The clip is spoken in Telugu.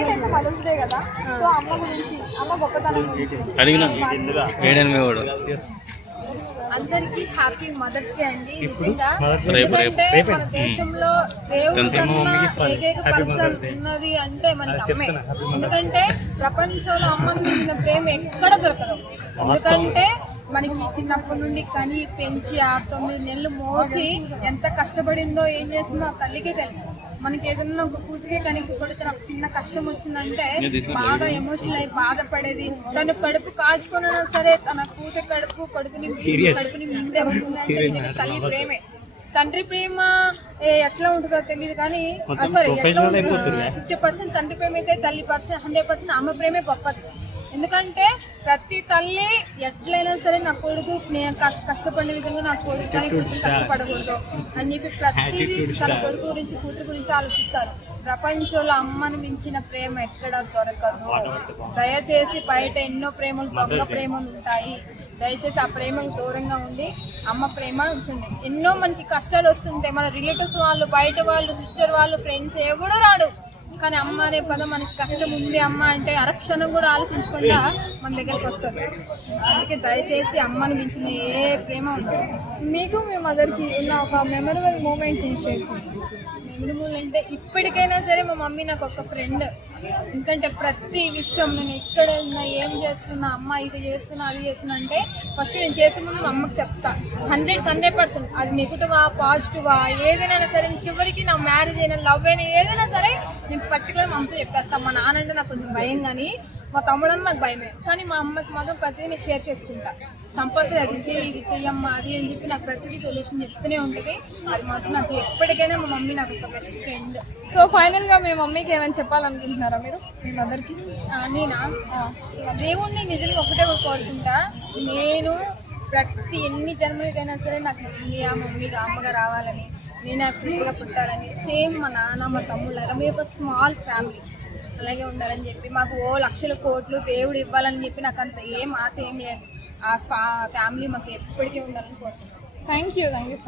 డేట్ అయితే మదర్స్ డే కదా, సో అమ్మ గురించి, అమ్మ గొప్పతనం గురించి అందరికి హ్యాపీ మదర్స్ డే అండి. నిజంగా ఎందుకంటే మన దేశంలో దేవుడు కన్నా ఏకైక పర్సన్ ఉన్నది అంటే మనకి అమ్మే. ఎందుకంటే ప్రపంచంలో అమ్మను మించిన ప్రేమ ఎక్కడ దొరకదు. ఎందుకంటే మనకి చిన్నప్పటి నుండి కని పెంచి ఆ 9 నెలలు మోసి ఎంత కష్టపడిందో ఏం చేసిందో ఆ తల్లికే తెలుసు. మనకి ఏదన్నా ఒక కూతురికే కానీ కొడుకు నాకు చిన్న కష్టం వచ్చిందంటే బాగా ఎమోషనల్ అయి బాధపడేది. తను కడుపు కాల్చుకున్నా సరే తన కూతురు కొడుకుని ముందే ఉంటుందని తల్లి ప్రేమే. తండ్రి ప్రేమ ఎట్లా ఉంటుందో తెలియదు కానీ సారీ ఎట్లా ఉంటుంది 50% తండ్రి ప్రేమ అయితే తల్లి 100% అమ్మ ప్రేమే గొప్పది. ఎందుకంటే ప్రతి తల్లి ఎట్లయినా సరే నా కొడుకు నేను కష్టపడిన విధంగా నా కొడుకు కానీ కూతురు కష్టపడకూడదు అని చెప్పి ప్రతిదీ తన కొడుకు గురించి కూతురు గురించి ఆలోచిస్తారు. ప్రపంచంలో అమ్మను మించిన ప్రేమ ఎక్కడ దొరకదు. దయచేసి బయట ఎన్నో ప్రేమలు దొంగ ప్రేమలు ఉంటాయి. దయచేసి ఆ ప్రేమకు దూరంగా ఉండి అమ్మ ప్రేమ ఉంచండి. ఎన్నో మనకి కష్టాలు వస్తుంటాయి, మన రిలేటివ్స్ వాళ్ళు, బయట వాళ్ళు, సిస్టర్ వాళ్ళు, ఫ్రెండ్స్ ఎవడో రాడు, కానీ అమ్మ అనే పదం మనకి కష్టం ఉంది అమ్మ అంటే అరక్షణం కూడా ఆలోచించకుండా మన దగ్గరకు వస్తుంది. అందుకే దయచేసి అమ్మను మించిన ఏ ప్రేమ ఉండదు. మీకు మీ మదర్కి ఉన్న ఒక మెమరబుల్ మూమెంట్ షేర్ చేయండి. మెమరబుల్ అంటే ఇప్పటికైనా సరే మా మమ్మీ నాకు ఒక ఫ్రెండ్. ఎందుకంటే ప్రతి విషయం నేను ఎక్కడ ఉన్నా ఏం చేస్తున్నా, అమ్మ ఇది చేస్తున్నా అది చేస్తున్నా అంటే ఫస్ట్ నేను చేసే ముందు మా అమ్మకి చెప్తా. 100% అది నెగిటివా పాజిటివా ఏదైనా సరే చివరికి నా మ్యారేజ్ అయినా లవ్ అయినా ఏదైనా సరే నేను పర్టికులర్ మా అమ్మతో చెప్పేస్తాను. మా నాన్న అంటే నాకు కొంచెం భయం కానీ మా తమ్ముడు అని నాకు భయమే, కానీ మా అమ్మకి మాత్రం ప్రతిదీ నేను షేర్ చేసుకుంటా. కంపల్సరీ అది చెయ్యి ఇది చెయ్యమ్మా అది అని చెప్పి నాకు ప్రతిదీ సొల్యూషన్ చెప్తూనే ఉంటుంది. అది మాత్రం నాకు ఎప్పటికైనా మా మమ్మీ నాకు ఒక బెస్ట్ ఫ్రెండ్. సో ఫైనల్గా మీ మమ్మీకి ఏమైనా చెప్పాలనుకుంటున్నారా మీరు మీ మదర్కి? నేనా దేవుణ్ణి నిజంగా ఒకటే కోరుకుంటా, నేను ప్రతి ఎన్ని జన్మలకైనా సరే నాకు మమ్మీగా అమ్మగా రావాలని, నేను పిల్లగా పుట్టాలని, సేమ్ మా నాన్న మా తమ్ముళ్ళగా మీ ఒక స్మాల్ ఫ్యామిలీ అలాగే ఉండాలని చెప్పి, మాకు లక్షల కోట్లు దేవుడు ఇవ్వాలని చెప్పి నాకు అంత ఏం ఆశ ఏం లేదు. ఆ ఫ్యామిలీ మాకు ఎప్పటికీ ఉండాలని కోరుకుంటున్నాను. Thank you so much.